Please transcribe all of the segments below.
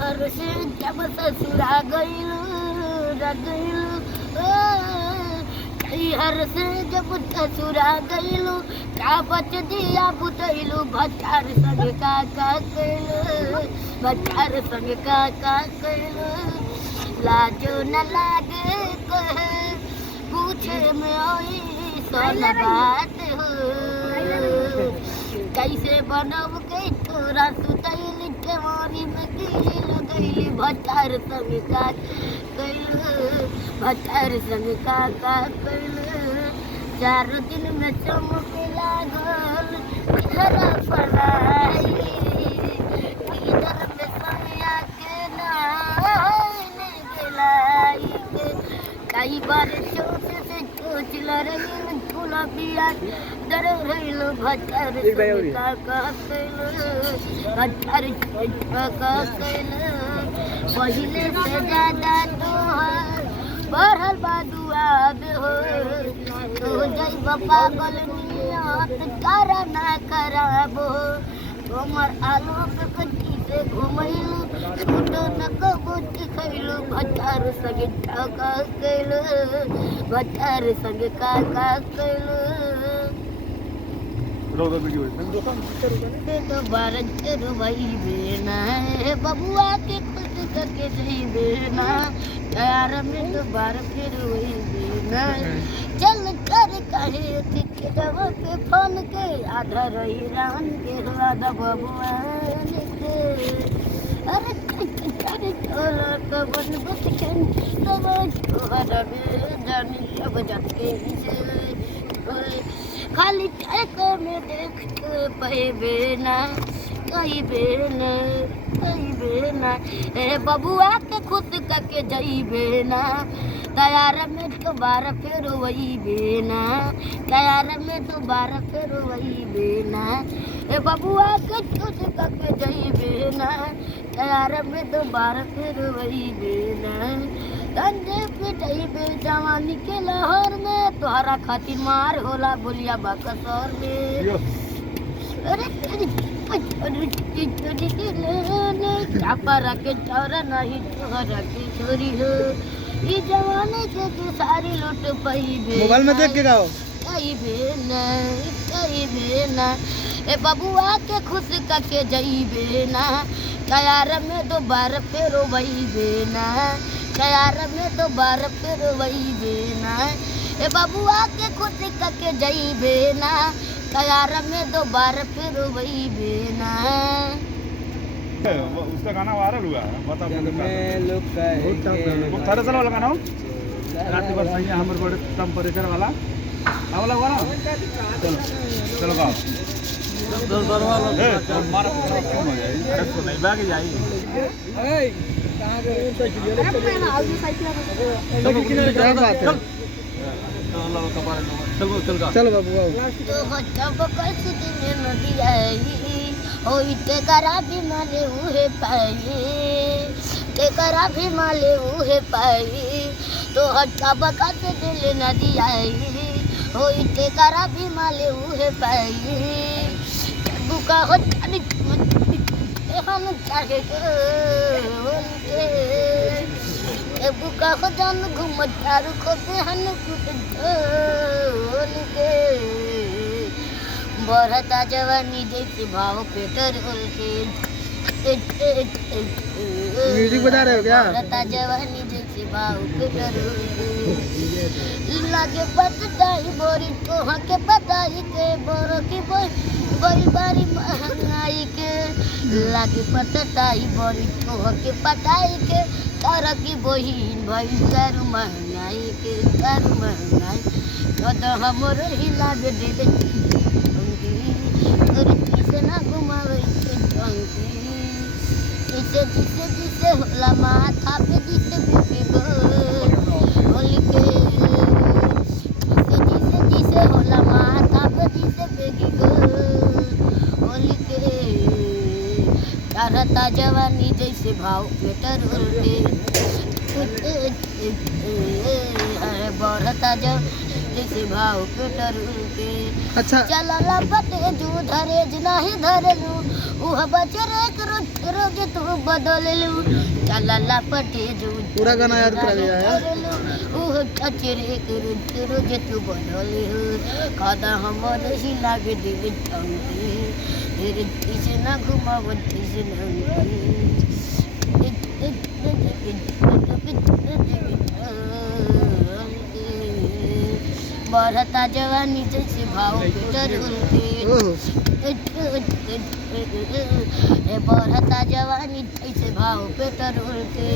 हर से जब ससुरा गइलू हर से जब ससुरा गइलू का बच दिया बुतैलू भट्टार संग का कैलू भट्टार संग का कैलू लाजो न लागे कहे पूछे में आई सन बात हो कैसे बनब के तोरा सुतैल केवारी में कील गइली भट्टार संग का कैलू भट्टार संग का कैलू 4 दिन में चमक लागल इधर पलाई इधर में समिया के नाने गेलाई कई बार चोट से चोट लड़ाई फूला पिया डर रहिलो भट्टार संग का कैलू भट्टार संग का कैलू पहिले से ज्यादा तोहार बढ़ल बा दुआब हो तो जइब पागल नियत करा ना खराब हो तोमर आलोक कटी से घुमैलू छूटो न कबूती खैलू भट्टार संग का कैलू भट्टार संग का कैलू दोबारा चरुबई बेना है बबुआ के खुश करके जइबे ना प्यार में दोबारा फिर वही बेना चल कर कहे ठीक जब के फोन के आधा रही रान के आधा बबुआ के अरे करे चोला कबन बचकन तब तोहरा में जानी अब जाके खाली टैको में देख के पहेबे ना कहिबे ना ए बबुआ के खुश करके जइबे ना तैयार में दोबारा फिर वही बेना तैयार में दोबारा फिर वही बेना ए बबुआ के खुश करके जइबे ना तैयार में दोबारा फिर वही बेना धंधे पिटइबे जवानी के लहर में तोहरा खातिर मार होला बोलिया बाकसर में अरे चापरा के चौरा नहीं तोहरा के छोरी हो ई जवानी के सारी लूट पइबे मोबाइल में देख के गाओ कहिबे ना ए बबुआ के खुश करके जइबे ना तैयार में दोबारा फिर वही बेना तैयार में दोबारा फिर वही बेना ए बबुआ के खुश करके जइबे ना तैयार में दोबारा फिर वही बेना उसका गाना वायरल हुआ है बता लोग थोड़ा सा वाला गाना रात भर सही हमर बड़े टेम्परेचर वाला वाला वाला चलो चलो गाओ मारा क्यों हो जाए अरे तो नहीं भाग जाई कहां गए चलो बाबू तो जब कैसे दिन नदी आई होई ते करा भी माले उहे पाई ते करा भी माले उहे पाई तो हटका बका से दिल नदी आई होई ते करा भी माले उहे पाई बुका हो जानी हम चाहे के बुका हो जान घूम चारू खोते हन कुट के बढ़ता जवानी जैसे भाव पेट्रोल के म्यूजिक बजा रहे हो क्या बढ़ता जवानी जैसे भाव पेट्रोल के लागे पताई बोरी तोहा के पताई के बोरो की बड़ी बारी महंगाई के लागे पताई बोरी तोहा के पताई के तारा की बहिन भाई करू महंगाई के करू महंगाई तो हमर हिला दे दे किसे ना घुमावे टंकी जिसे होला माथा पे जिसे बीबी होली के जिसे होला माथा पे जिसे बेगी होली के करता जवानी जैसे भाव पेट्रोल के अरे बढ़ता जैसे भाव पेट्रोल के अच्छा चलला बटे जू धरे नहीं धरलू उह बचरे करो रोज तू बदल लू चला पटे जो पूरा गाना याद करा दिया है। उह बचरे करो रोज तू बदल लू खादा हमारे ही लागे दिल टंकी तेरे पीछे ना घुमावत पीछे ना बढ़ता जवानी जैसे भाव पेट्रोल के बढ़ता जवानी जैसे भाव पेट्रोल के।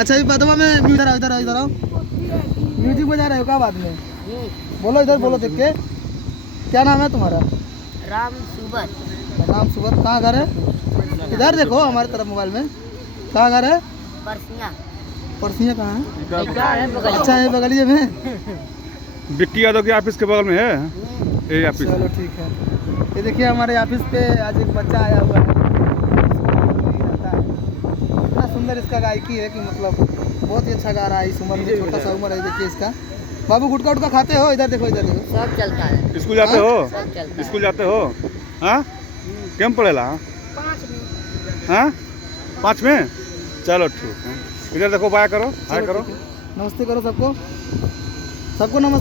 अच्छा ये बदवा में इधर आओ इधर आओ इधर आओ। म्यूजिक बजा रहे हो क्या बाद में? बोलो इधर बोलो देख के। क्या नाम है तुम्हारा? राम सुबत नाम सुबत। कहाँ घर है? इधर देखो हमारी तरफ मोबाइल में। कहाँ घर है? परसिया परसिया कहाँ है? अच्छा है बगलिए में। विक्की यादव के ऑफिस के बगल में है ये ऑफिस। चलो ठीक है। ये देखिए हमारे ऑफिस पे आज एक बच्चा आया हुआ है। इतना सुंदर इसका गायकी है कि मतलब बहुत ही अच्छा गा रहा है इस उम्र में। छोटा सा उम्र है देखिए इसका। बाबू गुटका उटका खाते हो? इधर देखो इधर देखो। सब चलता है। स्कूल जाते हो? सब चलता है। स्कूल जाते हो? हाँ केम पढ़ेला? 5 में हाँ 5 में। चलो ठीक है। इधर देखो बाय करो हाय करो। नमस्ते करो सबको सबको नमस्ते।